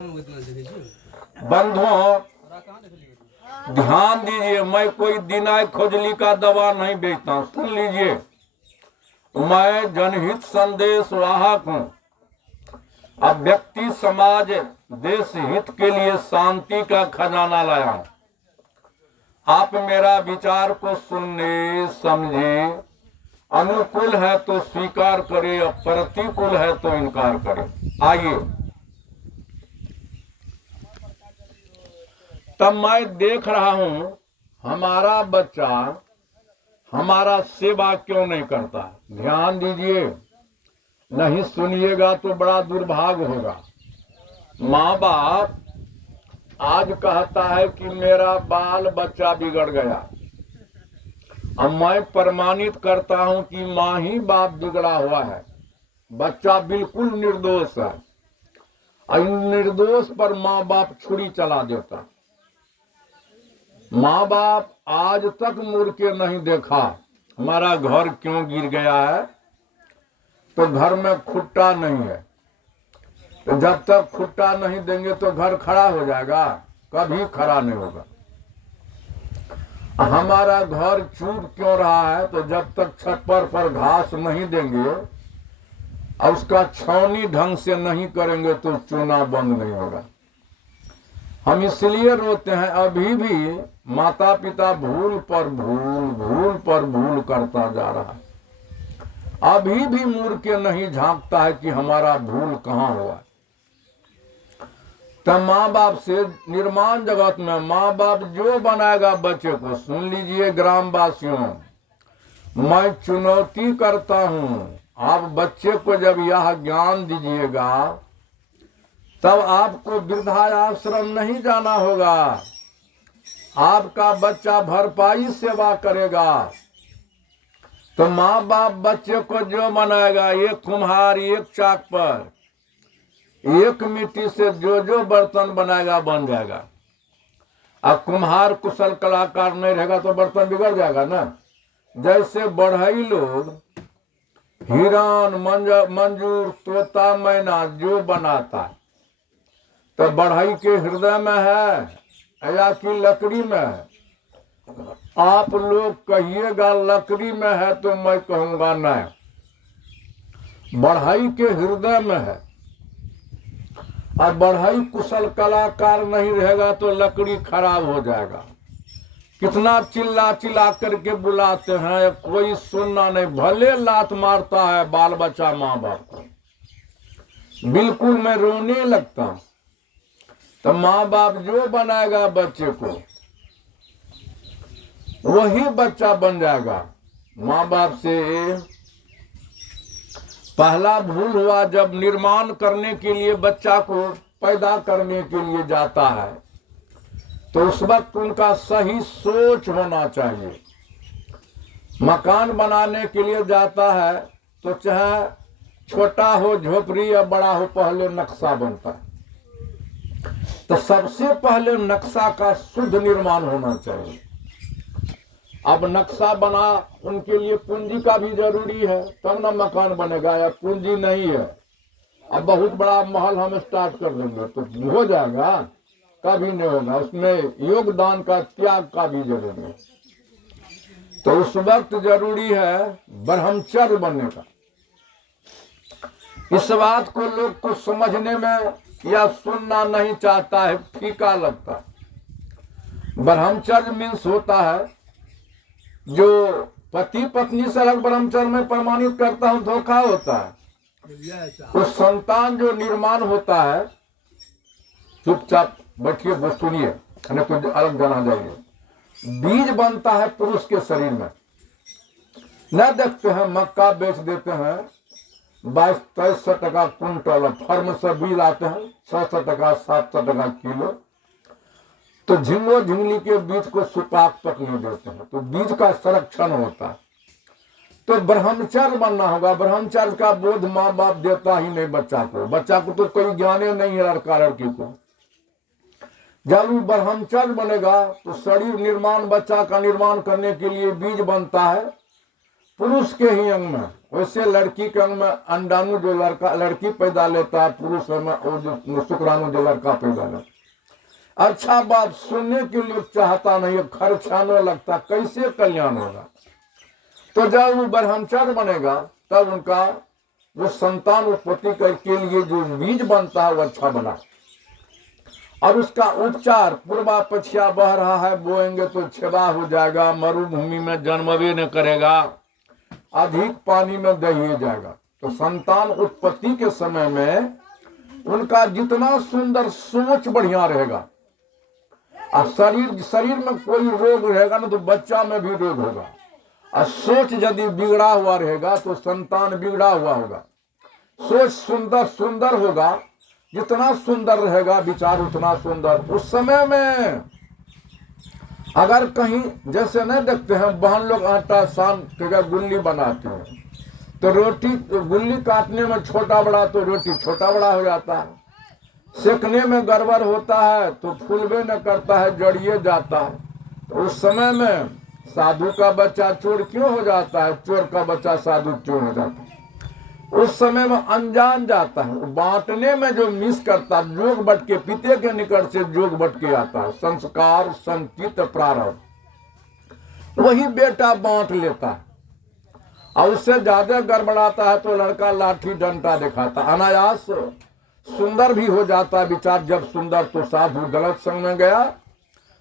बंधुओं ध्यान दीजिए, मैं कोई दिनाय खोजली का दवा नहीं बेचता। सुन लीजिए, मैं जनहित संदेश वाहक हूँ। अब व्यक्ति, समाज, देश हित के लिए शांति का खजाना लाया हूँ। आप मेरा विचार को सुनने समझे, अनुकूल है तो स्वीकार करे, प्रतिकूल है तो इनकार करे। आइए, तब मैं देख रहा हूं हमारा बच्चा हमारा सेवा क्यों नहीं करता। ध्यान दीजिए, नहीं सुनिएगा तो बड़ा दुर्भाग्य होगा। माँ बाप आज कहता है कि मेरा बाल बच्चा बिगड़ गया। अब मैं प्रमाणित करता हूं कि माँ ही बाप बिगड़ा हुआ है, बच्चा बिल्कुल निर्दोष है। निर्दोष पर माँ बाप छुरी चला देता। माँ बाप आज तक मुड़ के नहीं देखा हमारा घर क्यों गिर गया है, तो घर में खुट्टा नहीं है। तो जब तक खुट्टा नहीं देंगे तो घर खड़ा हो जाएगा? कभी खड़ा नहीं होगा। हमारा घर चूक क्यों रहा है, तो जब तक छप्पर पर घास नहीं देंगे और उसका छावनी ढंग से नहीं करेंगे तो चूना बंद नहीं होगा। हम इसलिए रोते हैं, अभी भी माता पिता भूल पर भूल करता जा रहा है। अभी भी मुड़ के नहीं झांकता है कि हमारा भूल कहाँ हुआ। तब माँ बाप से, निर्माण जगत में माँ बाप जो बनाएगा बच्चे को, सुन लीजिए ग्रामवासियों, मैं चुनौती करता हूँ, आप बच्चे को जब यह ज्ञान दीजिएगा तब आपको वृद्धाश्रम नहीं जाना होगा। आपका बच्चा भरपाई सेवा करेगा। तो माँ बाप बच्चे को जो बनाएगा, एक कुम्हार एक चाक पर, एक मिट्टी से जो बर्तन बनाएगा बन जाएगा। अब कुम्हार कुशल कलाकार नहीं रहेगा तो बर्तन बिगड़ जाएगा ना। जैसे बढ़ई लोग हिरण, मंजूर, तोता, मैना जो बनाता है तो बढ़ई के हृदय में है या कि लकड़ी में है? आप लोग कहिएगा लकड़ी में है तो मैं कहूंगा नहीं, बढ़ई के हृदय में है। और बढ़ई कुशल कलाकार नहीं रहेगा तो लकड़ी खराब हो जाएगा। कितना चिल्ला चिल्ला करके बुलाते हैं, कोई सुनना नहीं। भले लात मारता है बाल बच्चा माँ बाप को, बिल्कुल मैं रोने लगता हूं। तो माँ बाप जो बनाएगा बच्चे को वही बच्चा बन जाएगा। माँ बाप से पहला भूल हुआ जब निर्माण करने के लिए बच्चा को पैदा करने के लिए जाता है, तो उस वक्त उनका सही सोच होना चाहिए। मकान बनाने के लिए जाता है तो चाहे छोटा हो झोपड़ी या बड़ा हो, पहले नक्शा बनता है। तो सबसे पहले नक्शा का शुद्ध निर्माण होना चाहिए। अब नक्शा बना, उनके लिए पूंजी का भी जरूरी है, तब ना मकान बनेगा। या पूंजी नहीं है, अब बहुत बड़ा महल हम स्टार्ट कर देंगे तो हो जाएगा? कभी नहीं होगा। उसमें योगदान का, त्याग का भी जरूरी है। तो उस वक्त जरूरी है ब्रह्मचर्य बनने का। इस बात को लोग को समझने में या सुनना नहीं चाहता है, फीका लगता है। ब्रह्मचर्य मीन्स होता है जो पति पत्नी से अलग ब्रह्मचर्य में प्रमाणित करता हूं, धोखा होता है। उस संतान जो निर्माण होता है, चुपचाप बैठिए, वो सुनिए, नहीं तो अलग जाना जाइए। बीज बनता है पुरुष के शरीर में। न देखते हैं मक्का बेच देते हैं 22-2300 टका कुंटल, फर्म से बीज आते हैं 600 टका 700 टका किलो। तो झिंगो झिंगली के बीज को सुपाक तक नहीं देते हैं, तो बीज का संरक्षण होता है। तो ब्रह्मचर्य बनना होगा। ब्रह्मचर्य का बोध माँ बाप देता ही नहीं बच्चा को। बच्चा को तो कोई ज्ञान नहीं है लड़का लड़की को। जब वो ब्रह्मचर्य बनेगा तो शरीर निर्माण, बच्चा का निर्माण करने के लिए बीज बनता है पुरुष के ही अंग में। वैसे लड़की के अंग में अंडाणु जो लड़की पैदा लेता है, पुरुष में वो जो शुक्राणु जो लड़का पैदा लेता। अच्छा बात सुनने के लिए चाहता नहीं, खर्चाने लगता, कैसे कल्याण होगा। तो जब वो ब्रह्मचार्य बनेगा तब उनका जो संतान उत्पत्ति के लिए जो बीज बनता है वो अच्छा बना, और उसका उपचार पूर्वा पछिया बह रहा है, बोएंगे तो छेदा हो जाएगा, मरुभूमि में जन्म भी न करेगा, अधिक पानी में दहिए जाएगा। तो संतान उत्पत्ति के समय में उनका जितना सुंदर सोच बढ़िया रहेगा, और शरीर में कोई रोग रहेगा ना तो बच्चा में भी रोग होगा, और सोच यदि बिगड़ा हुआ रहेगा तो संतान बिगड़ा हुआ होगा। सोच सुंदर होगा, जितना सुंदर रहेगा विचार उतना सुंदर। उस समय में अगर कहीं जैसे नहीं देखते हैं बहन लोग आटा सान के गुल्ली बनाते हैं, तो रोटी गुल्ली काटने में छोटा बड़ा तो रोटी छोटा बड़ा हो जाता है, सेकने में गड़बड़ होता है तो फूलबे न करता है, जड़िए जाता है। तो उस समय में साधु का बच्चा चोर क्यों हो जाता है, चोर का बच्चा साधु क्यों हो जाता है। उस समय में अनजान जाता है, बांटने में जो मिस करता, जोग बट के पिते के निकट से जोग बट के आता है, संस्कार संचित प्रारब्ध, वही बेटा बांट लेता है, और उससे ज्यादा गड़बड़ाता है तो लड़का लाठी डंडा दिखाता, अनायास सुंदर भी हो जाता है विचार। जब सुंदर तो साधु गलत संग में गया,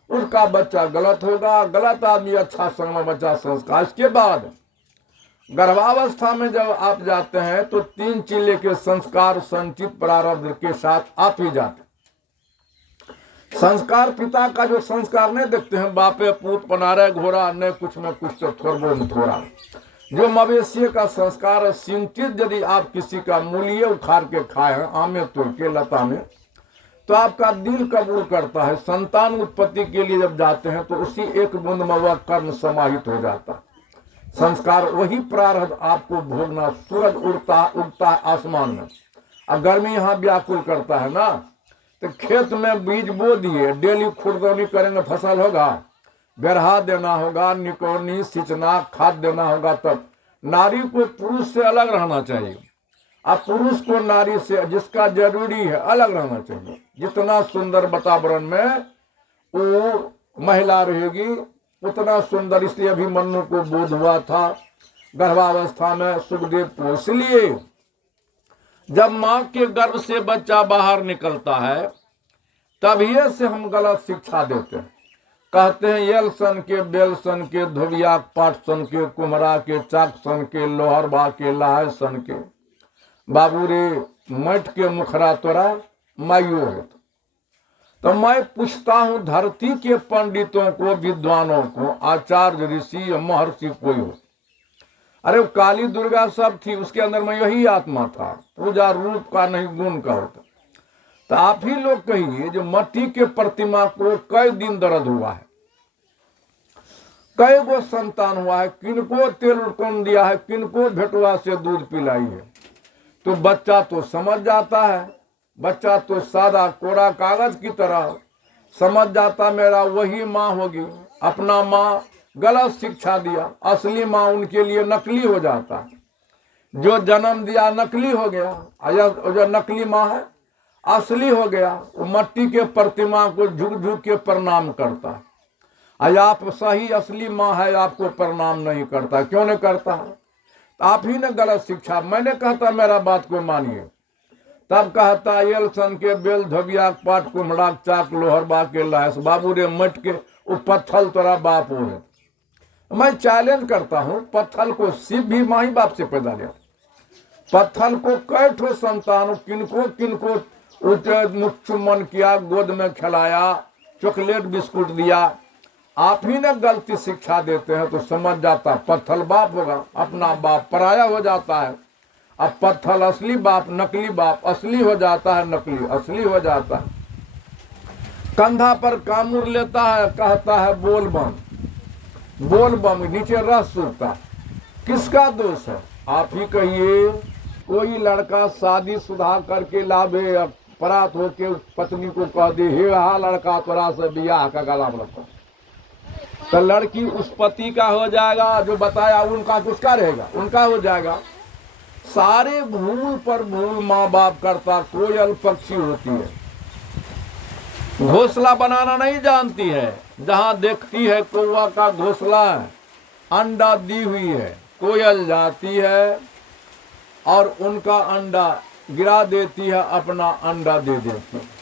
उसका बच्चा गलत होगा, गलत आदमी अच्छा संग में बच्चा संस्कार। इसके बाद गर्भावस्था में जब आप जाते हैं तो 3 चिल्ले के संस्कार संचित प्रारब्ध के साथ आप ही जाते। संस्कार पिता का जो संस्कार नहीं देखते हैं, बापे पूत पनारे घोड़ा, न कुछ में कुछ तो थोड़बो में थोड़ा, जो मवेशी का संस्कार है सिंचित। यदि आप किसी का मूल्य उखाड़ के खाए हैं, आमे तोड़ के लता में, तो आपका दिल कबूल करता है। संतान उत्पत्ति के लिए जब जाते हैं तो उसी एक बूंद में वह कर्म समाहित हो जाता है। संस्कार वही प्रारब्ध आपको भोगना। सूरज उड़ता है आसमान में, और गर्मी यहाँ व्याकुल करता है ना, तो खेत में बीज बो दिए, डेली खुरदौनी करेंगे, फसल होगा, बेरहा देना होगा, निकोनी सिंचना खाद देना होगा। तब नारी को पुरुष से अलग रहना चाहिए, और पुरुष को नारी से जिसका जरूरी है अलग रहना चाहिए। जितना सुंदर वातावरण में वो महिला रहेगी उतना सुंदर। इसलिए अभिमन्यु को बोध हुआ था गर्भावस्था में सुखदेव को। इसलिए जब माँ के गर्भ से बच्चा बाहर निकलता है तभी से हम गलत शिक्षा देते हैं। कहते हैं यल सन के, बेल सन के, धोबिया पाठ सन के, कुम्हरा के, चाक सन के, लोहरबा के, लाहे सन के, बाबू रे मठ के मुखरा तोरा माइयो है। तो मैं पूछता हूं धरती के पंडितों को, विद्वानों को, आचार्य ऋषि या महर्षि कोई हो, अरे काली दुर्गा सब थी, उसके अंदर में यही आत्मा था। पूजा रूप का नहीं गुण का होता। तो आप ही लोग कहिए जो मट्टी के प्रतिमा को कई दिन दर्द हुआ है, कई गो संतान हुआ है, किनको तेल कौन दिया है, किनको भेटुआ से दूध पिलाई है, तो बच्चा तो समझ जाता है। बच्चा तो सादा कोरा कागज की तरह समझ जाता मेरा वही माँ होगी। अपना माँ गलत शिक्षा दिया, असली माँ उनके लिए नकली हो जाता है। जो जन्म दिया नकली हो गया, जो नकली माँ है असली हो गया। वो मट्टी के प्रतिमा को झुक झुक के प्रणाम करता है, और आप सही असली माँ है आपको प्रणाम नहीं करता। क्यों नहीं करता है? आप ही ने गलत शिक्षा। मैंने कहता मेरा बात को मानिए, तब कहता यल सन के, बेल धोबिया पाट, कुम्हड़ा चाक, लोहरबा के, लाश, बाबू रे मट के, वो पत्थल तोरा बाप हो है। मैं चैलेंज करता हूँ, पत्थल को शिव भी माँ ही बाप से पैदा लिया। पत्थल को कई ठो संतान, किनको किनको मुख चुम्बन किया, गोद में खिलाया, चॉकलेट बिस्कुट दिया। आप ही ने गलती शिक्षा देते हैं तो समझ जाता पत्थल बाप होगा, अपना बाप पराया हो जाता है। अब पत्थल असली बाप, नकली बाप, असली हो जाता है, नकली असली हो जाता है। कंधा पर कामूर लेता है, कहता है बोल बम, बोल बम, नीचे रस सूखता। किसका दोष है? आप ही कहिए। कोई लड़का शादी सुधा करके लावे, परात होके पत्नी को कह दे हे हा लड़का तोरा से बियाह का गला में रखो, तो लड़की उस पति का हो जाएगा, जो बताया उनका, उसका रहेगा, उनका हो जाएगा। सारे भूल पर भूल माँ बाप करता। कोयल पक्षी होती है, घोंसला बनाना नहीं जानती है। जहां देखती है कौवा का घोंसला अंडा दी हुई है, कोयल जाती है और उनका अंडा गिरा देती है, अपना अंडा दे देती है।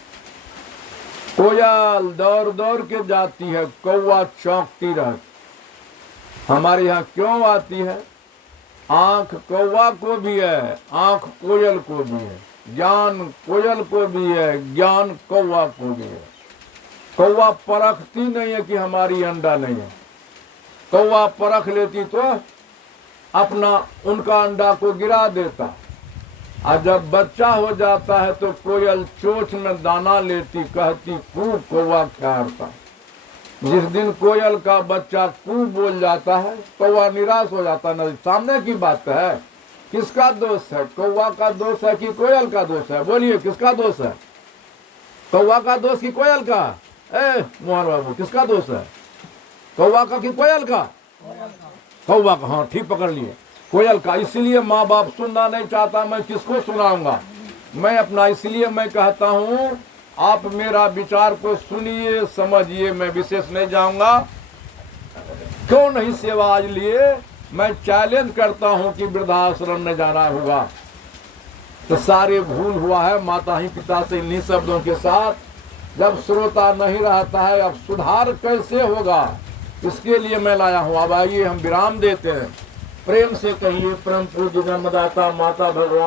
कोयल दौड़ दौड़ के जाती है, कौवा चौंकती रहती। हमारे यहाँ क्यों आती है? आंख कौवा को भी है, आंख कोयल को भी है, ज्ञान कोयल को भी है, ज्ञान कौवा को भी है। कौवा परखती नहीं है कि हमारी अंडा नहीं है। कौवा परख लेती तो अपना उनका अंडा को गिरा देता। और जब बच्चा हो जाता है तो कोयल चोंच में दाना लेती, कहती कू कौवा खारता। जिस दिन कोयल का बच्चा कू बोल जाता है, कौवा निराश हो जाता है। सामने की बात है, किसका दोष है? कौवा का दोष है कि कोयल का दोष है? बोलिए, किसका दोष है? कौवा का दोष कि कोयल का? मोहन बाबू, किसका दोष है? कौवा का कि कोयल का? कौवा का। हाँ, ठीक पकड़ लिए, कोयल का। इसलिए माँ बाप सुनना नहीं चाहता, मैं किसको सुनाऊंगा? मैं अपना, इसलिए मैं कहता हूँ आप मेरा विचार को सुनिए, समझिए। मैं विशेष नहीं जाऊंगा। क्यों नहीं सेवा आज लिए? मैं चैलेंज करता हूं कि वृद्धाश्रम में जाना होगा। तो सारे भूल हुआ है माता ही पिता से। इन्हीं शब्दों के साथ जब श्रोता नहीं रहता है, अब सुधार कैसे होगा? इसके लिए मैं लाया हूं। अब आइए हम विराम देते हैं। प्रेम से कहिए, परम पूज्य जन्मदाता माता भगवान